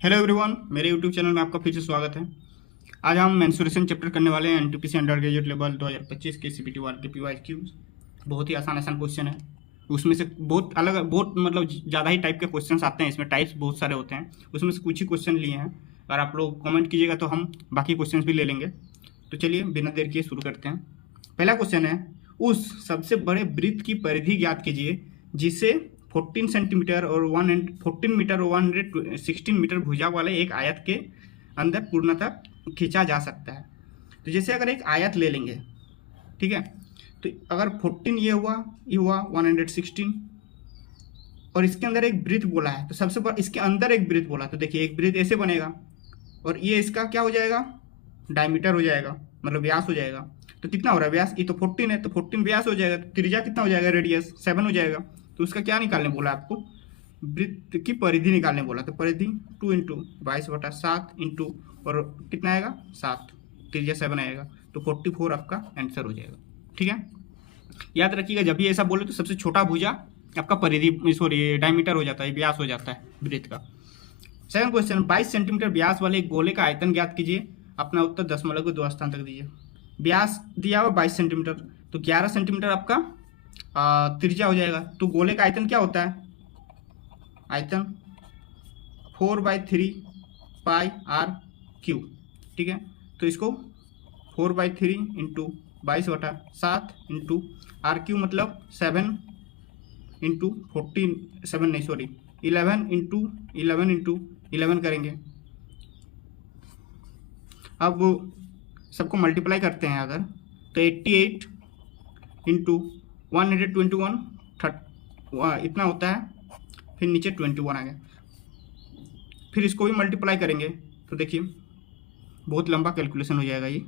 Hello everyone, मेरे YouTube channel में आपका फिर से स्वागत है। आज हम मेंसुरेशन चैप्टर करने वाले हैं। एनटीपीसी अंडर ग्रेजुएट लेवल 2025 के सीपीटी 1 के पीवाईक्यूज। बहुत ही आसान आसान क्वेश्चन है। उसमें से बहुत मतलब ज़्यादा ही टाइप के क्वेश्चंस आते हैं। इसमें टाइप्स बहुत सारे होते हैं, उसमें से कुछ ही क्वेश्चन लिए हैं। अगर आप लोग कमेंट कीजिएगा तो हम बाकी क्वेश्चन भी ले लेंगे। तो चलिए बिना देर किए शुरू करते हैं। पहला क्वेश्चन है, उस सबसे बड़े वृत्त की परिधि ज्ञात कीजिए जिसे 14 सेंटीमीटर और 14 मीटर और 116 मीटर भुजा वाले एक आयत के अंदर पूर्णतः खींचा जा सकता है। तो जैसे अगर एक आयत ले लेंगे, ठीक है, तो अगर 14 ये हुआ 116 और इसके अंदर एक वृत्त बोला है, तो सबसे बड़ा इसके अंदर एक वृत्त बोला, तो देखिए एक वृत्त ऐसे बनेगा और ये इसका क्या हो जाएगा, डायमीटर हो जाएगा, मतलब व्यास हो जाएगा। तो कितना हो रहा है व्यास, ये तो 14 है, तो 14 व्यास हो जाएगा। तो त्रिज्या कितना हो जाएगा, रेडियस 7 हो जाएगा। तो उसका क्या निकालने बोला आपको, वृत्त की परिधि निकालने बोला। तो परिधि 2 इंटू 22/7 इंटू और कितना आएगा 7, त्रिज्या 7 आएगा। तो 44 आपका आंसर हो जाएगा। ठीक है, याद रखिएगा जब भी ऐसा बोले तो सबसे छोटा भुजा आपका परिधि सॉरी डायमीटर हो जाता है, व्यास हो जाता है वृत्त का। सेकंड क्वेश्चन, 22 सेंटीमीटर व्यास वाले एक गोले का आयतन ज्ञात कीजिए। अपना उत्तर दशमलव के 2 स्थान तक दीजिए। व्यास दिया हुआ 22 सेंटीमीटर, तो 11 सेंटीमीटर आपका त्रिज्या हो जाएगा। तो गोले का आयतन क्या होता है, आयतन 4/3 पाई आर क्यू। ठीक है, तो इसको 4/3 इंटू 22/7 इंटू आर क्यू मतलब 7 इंटू 14 7 नहीं सॉरी 11 इंटू 11 करेंगे। अब सबको मल्टीप्लाई करते हैं अगर, तो 88 इंटू 121 इतना होता है, फिर नीचे 21 आ गया। फिर इसको भी मल्टीप्लाई करेंगे तो देखिए बहुत लंबा कैलकुलेशन हो जाएगा ये।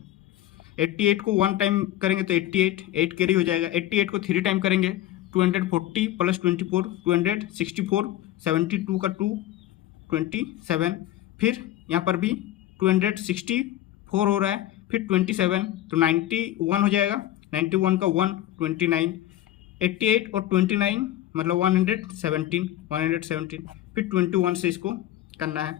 88 को 1 टाइम करेंगे तो 88 8 कैरी हो जाएगा। 88 को 3 टाइम करेंगे 240 प्लस 24 264, 72 का 2 27, फिर यहाँ पर भी 264 हो रहा है, फिर 27 तो 91 हो जाएगा। 91 का 1 29, 88 और 29 मतलब 117, फिर 21 से इसको करना है,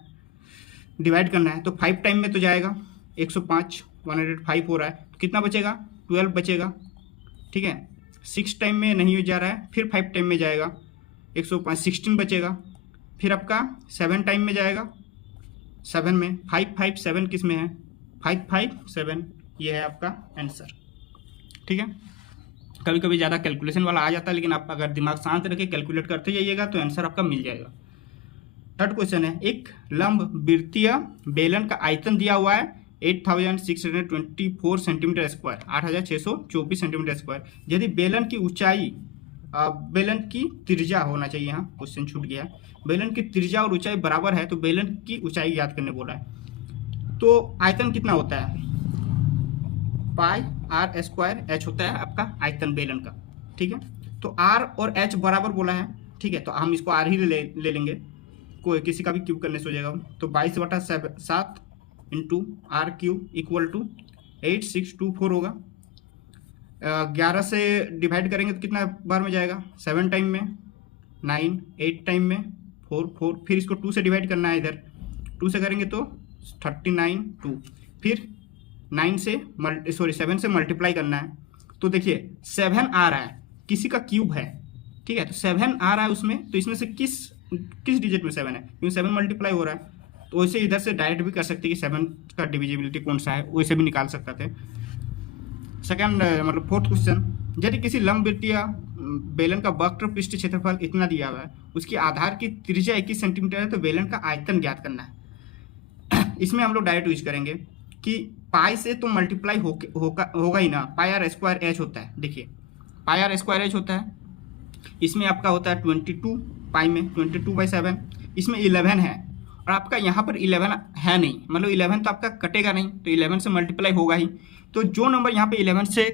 डिवाइड करना है। तो 5 टाइम में तो जाएगा 105, 105 हो रहा है, तो कितना बचेगा 12 बचेगा। ठीक है, 6 टाइम में नहीं जा रहा है, फिर 5 टाइम में जाएगा 105, 16 बचेगा। फिर आपका 7 टाइम में जाएगा, 7 में 5 5 7 किस में है 5 5 7, ये है आपका आंसर। ठीक है, कभी कभी ज़्यादा कैलकुलेशन वाला आ जाता है, लेकिन आप अगर दिमाग शांत रखे कैलकुलेट करते जाइएगा तो आंसर आपका मिल जाएगा। थर्ड क्वेश्चन है, एक लंब वृत्तीय बेलन का आयतन दिया हुआ है 8624 सेंटीमीटर स्क्वायर, 8624 सेंटीमीटर स्क्वायर। यदि बेलन की ऊंचाई बेलन की त्रिज्या होना चाहिए, यहाँ क्वेश्चन छूट गया है, बेलन की त्रिज्या और ऊंचाई बराबर है तो बेलन की ऊंचाई याद करने बोला है। तो आयतन कितना होता है, पाई आर स्क्वायर एच होता है आपका आयतन बेलन का। ठीक है, तो आर और एच बराबर बोला है। ठीक है, तो हम इसको आर ही ले लेंगे, कोई किसी का भी क्यूब करने से हो जाएगा। तो 22/7 into R cube equal to 8624 होगा। 11 से डिवाइड करेंगे तो कितना बार में जाएगा, 7 टाइम में, 9 8 टाइम में, 4 फिर इसको 2 से डिवाइड करना है, इधर 2 से करेंगे तो 39 2, फिर 7 से मल्टीप्लाई करना है। तो देखिए 7 आ रहा है, किसी का क्यूब है, ठीक है, तो 7 आ रहा है उसमें, तो इसमें से किस डिजिट में 7 है, क्योंकि 7 मल्टीप्लाई हो रहा है। तो वैसे इधर से डायरेक्ट भी कर सकते कि 7 का डिविजिबिलिटी कौन सा है, वैसे भी निकाल सकते थे। सेकंड मतलब फोर्थ क्वेश्चन, यदि किसी लंबवृत्तीय बेलन का वक्र पृष्ठ क्षेत्रफल इतना दिया हुआ है, उसकी आधार की त्रिज्या 21 सेंटीमीटर है, तो बेलन का आयतन ज्ञात करना है। इसमें हम लोग डायरेक्ट यूज करेंगे कि पाई से तो मल्टीप्लाई होगा ही ना, पाई आर स्क्वायर एच होता है। देखिए पाई आर स्क्वायर एच होता है, इसमें आपका होता है 22 पाई में 22/7, इसमें 11 है और आपका यहाँ पर 11 है नहीं, मतलब 11 तो आपका कटेगा नहीं, तो 11 से मल्टीप्लाई होगा ही। तो जो नंबर यहाँ पे 11 से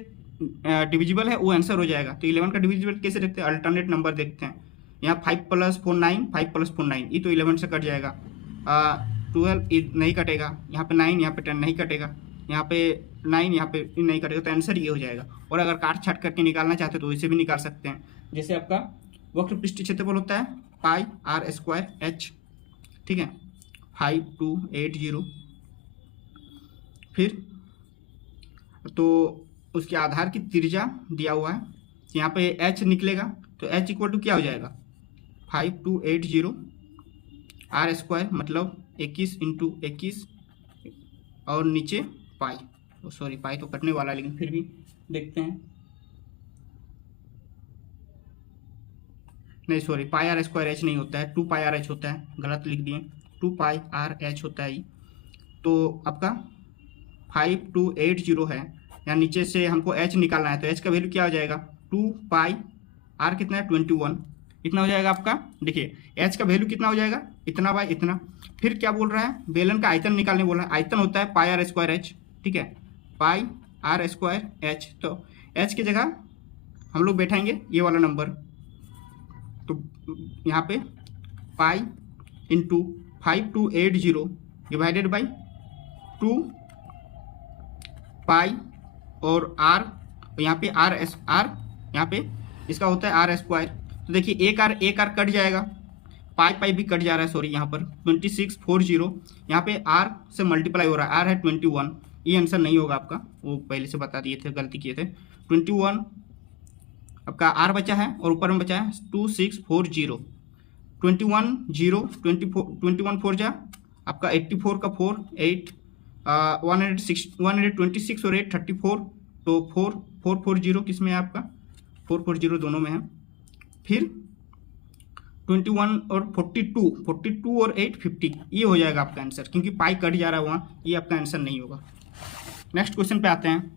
डिविजिबल है वो आंसर हो जाएगा। तो 11 का डिविजिबल कैसे देखते हैं, अल्टरनेट नंबर देखते हैं। यहाँ 5 + 4 9, 5 + 4 9, ये तो 11 से कट जाएगा। 12 नहीं कटेगा, यहाँ पे 9, यहाँ पे 10 नहीं कटेगा, यहाँ पे 9, यहाँ पे नहीं कटेगा, तो आंसर ये हो जाएगा। और अगर काट छाट करके निकालना चाहते तो इसे भी निकाल सकते हैं। जैसे आपका वक्र पृष्ठ क्षेत्रफल होता है पाई आर स्क्वायर एच, ठीक है, 5280। फिर तो उसके आधार की त्रिज्या दिया हुआ है, यहाँ पे h निकलेगा, तो h इक्वल टू क्या हो जाएगा 5280 आर स्क्वायर, मतलब 21 इंटू 21 और नीचे पाई, सॉरी पाई तो कटने वाला है लेकिन फिर भी देखते हैं, नहीं sorry pi R square H नहीं होता है, 2 पाई आर एच होता है, गलत लिख दिए, 2 पाई आर एच होता है। तो आपका 5280 है, यहाँ नीचे से हमको एच निकालना है, तो एच का वैल्यू क्या हो जाएगा 2 पाई आर कितना है 21, इतना हो जाएगा आपका। देखिए एच का वैल्यू कितना हो जाएगा, इतना बाय इतना। फिर क्या बोल रहा है, बेलन का आयतन निकालने बोल रहा है, आयतन होता है पाई आर स्क्वायर एच, ठीक है, पाई आर स्क्वायर एच। तो एच की जगह हम लोग बैठाएंगे ये वाला नंबर, तो यहाँ पे पाई इंटू 5280 डिवाइडेड बाई 2 पाई और आर, यहाँ पे आर यहाँ पे इसका होता है आर स्क्वायर। तो देखिए एक आर कट जाएगा, पाई भी कट जा रहा है, सॉरी यहाँ पर 2640, यहाँ पे आर से मल्टीप्लाई हो रहा है, आर है 21, ये आंसर नहीं होगा आपका, वो पहले से बता दिए थे, गलती किए थे। 21 आपका आर बचा है और ऊपर में बचा है 2640, 21 4 जा आपका 84 का 4 8 126 और 8 34, तो 440 किस में है आपका 440 दोनों में है। फिर 21 और 42 और 8 50, ये हो जाएगा आपका आंसर, क्योंकि पाई कट जा रहा है वहाँ, ये आपका आंसर नहीं होगा। नेक्स्ट क्वेश्चन पे आते हैं।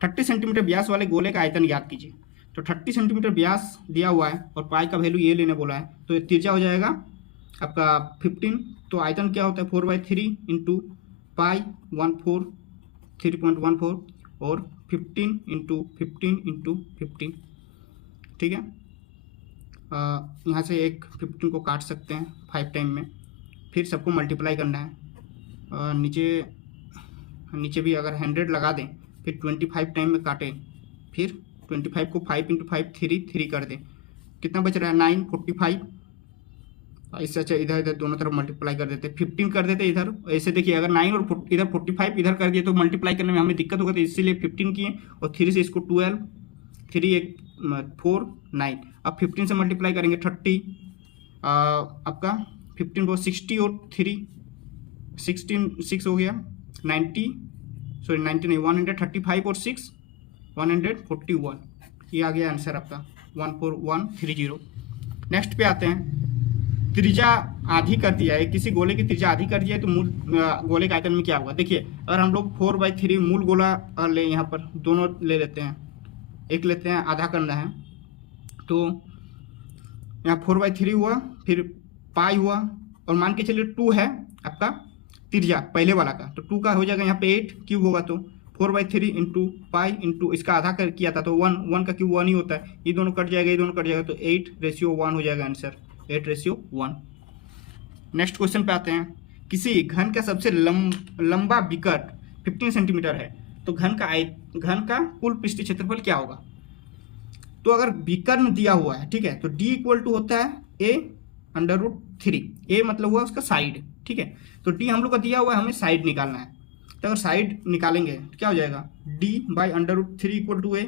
30 सेंटीमीटर व्यास वाले गोले का आयतन ज्ञात कीजिए। तो 30 सेंटीमीटर व्यास दिया हुआ है और पाई का वैल्यू ये लेने बोला है, तो त्रिज्या हो जाएगा आपका 15, तो आयतन क्या होता है 4/3 इंटू पाई 14 3.14 और 15 इंटू 15, ठीक है। यहाँ से एक 15 को काट सकते हैं 5 टाइम में, फिर सबको मल्टीप्लाई करना है, नीचे भी अगर 100 लगा दें, फिर 25 टाइम में काटें, फिर 25 को 5 इंटू 5 3 कर दें, कितना बच रहा है 9 45। इससे अच्छा इधर दोनों तरफ मल्टीप्लाई कर देते, 15 कर देते इधर, ऐसे देखिए अगर 9 और इधर 45 इधर कर दिए तो मल्टीप्लाई करने में हमें दिक्कत होगा, तो इसीलिए 15 किए और 3 से इसको 12, 3 1 4 9, अब 15 से मल्टीप्लाई करेंगे 30, आपका 15 को 60 और 3 16 6 हो गया 90 नहीं 135 और 6 141, ये आ गया आंसर आपका 14130। नेक्स्ट पे आते हैं। त्रिज्या आधी कर दिया है, किसी गोले की त्रिज्या आधी कर दिया है, तो मूल गोले का आयतन में क्या होगा। देखिए अगर हम लोग 4/3 मूल गोला ले, यहाँ पर दोनों ले लेते हैं, एक लेते हैं आधा करना है, तो यहाँ 4/3 हुआ, फिर पाई हुआ, और मान के चलिए 2 है आपका त्रिज्या पहले वाला का, तो 2 का हो जाएगा यहाँ पे 8 क्यूब होगा, तो 4/3 इंटू पाई इंटू इसका आधा कर किया था तो 1 का क्यूब 1 ही होता है, ये दोनों कट जाएगा, ये दोनों कट जाएगा, तो 8:1 हो जाएगा आंसर 8:1। नेक्स्ट क्वेश्चन पे आते हैं। किसी घन का सबसे लंबा विकट 15 सेंटीमीटर है, तो घन का कुल पृष्ठ क्षेत्रफल क्या होगा। तो अगर विकर्ण दिया हुआ है, ठीक है, तो d इक्वल टू होता है a√3, a मतलब हुआ उसका साइड, ठीक है, तो d हम लोग का दिया हुआ है, हमें साइड निकालना है, तो अगर साइड निकालेंगे तो क्या हो जाएगा d/√3 इक्वल टू a,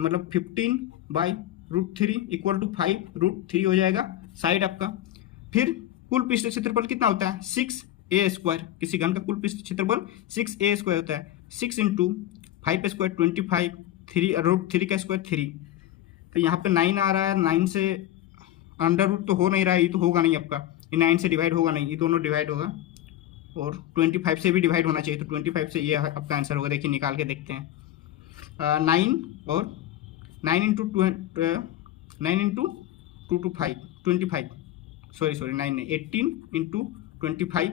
मतलब 15/√3 इक्वल टू 5√3 हो जाएगा साइड आपका। फिर कुल पृष्ठ क्षेत्रफल कितना होता है 6a², किसी घन का कुल पृष्ठ क्षेत्रफल 6a² होता है, 6 इंटू 5² 25, 3√3 का स्क्वायर 3, तो यहाँ पे 9 आ रहा है, 9 से अंडर रूट तो हो नहीं रहा है, ये तो होगा नहीं आपका, ये 9 से डिवाइड होगा नहीं, ये दोनों डिवाइड होगा, और 25 से भी डिवाइड होना चाहिए, तो 25 से ये आपका आंसर होगा। देखिए निकाल के देखते हैं, 9 और 9 इंटू 2 to 5 25, सॉरी 9 नहीं 18 इंटू 25,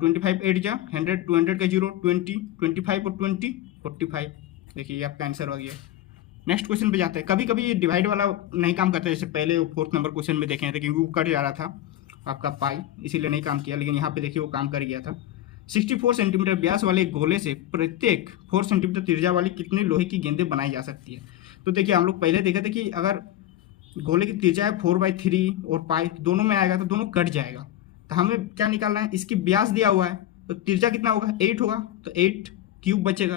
25 8 जा 100, 200 का 0 20, 25 और 20 45, देखिए ये आपका आंसर हो गया। नेक्स्ट क्वेश्चन पे जाते हैं। कभी कभी ये डिवाइड वाला नहीं काम करता, जैसे पहले 4th नंबर क्वेश्चन में देखे थे, क्योंकि वो कट जा रहा था आपका पाई, इसीलिए नहीं काम किया, लेकिन यहाँ पे देखिए वो काम कर गया था। 64 सेंटीमीटर व्यास वाले गोले से प्रत्येक 4 सेंटीमीटर त्रिज्या वाली कितनी लोहे की गेंदें बनाई जा सकती है। तो देखिए हम लोग पहले देखे थे कि अगर गोले की त्रिज्या है 4/3 और पाई दोनों में आएगा तो दोनों कट जाएगा, तो हमें क्या निकालना है, इसकी व्यास दिया हुआ है तो त्रिज्या कितना होगा 8 होगा, तो 8 क्यूब बचेगा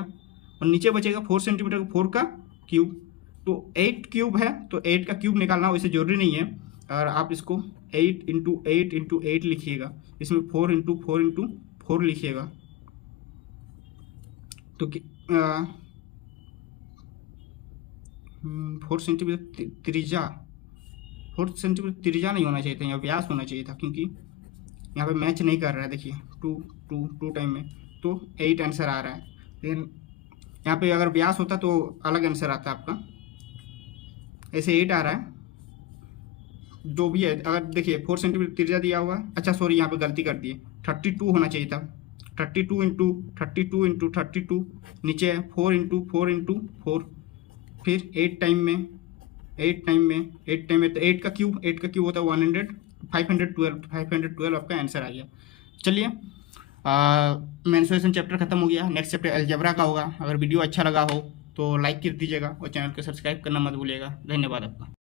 और नीचे बचेगा 4 सेंटीमीटर, 4 का क्यूब। तो 8 क्यूब है तो 8 का क्यूब निकालना वैसे जरूरी नहीं है, और आप इसको 8 इंटू 8 इंटू 8 लिखिएगा, इसमें 4 इंटू 4 इंटू 4 लिखिएगा। तो 4 सेंटीमीटर त्रिज्या, 4 सेंटीमीटर त्रिज्या नहीं होना चाहिए था, यहाँ व्यास होना चाहिए था, क्योंकि यहाँ पे मैच नहीं कर रहा है। देखिए टू टाइम में तो 8 आंसर आ रहा है, लेकिन यहाँ पे अगर व्यास होता तो अलग आंसर आता आपका। ऐसे 8 आ रहा है जो भी है। अगर देखिए 4 सेंटीमीटर त्रिज्या दिया हुआ है, अच्छा सॉरी यहाँ पे गलती कर दी है, 32 होना चाहिए था। 32 इंटू 32 इंटू 32 नीचे है 4 इंटू 4 इंटू 4, फिर 8 टाइम में तो 8 का क्यूब होता है 100, 512 आपका आंसर आ गया। चलिए मेंसुरेशन चैप्टर खत्म हो गया, नेक्स्ट चैप्टर अलजेब्रा का होगा। अगर वीडियो अच्छा लगा हो तो लाइक कर दीजिएगा और चैनल को सब्सक्राइब करना मत भूलिएगा। धन्यवाद आपका।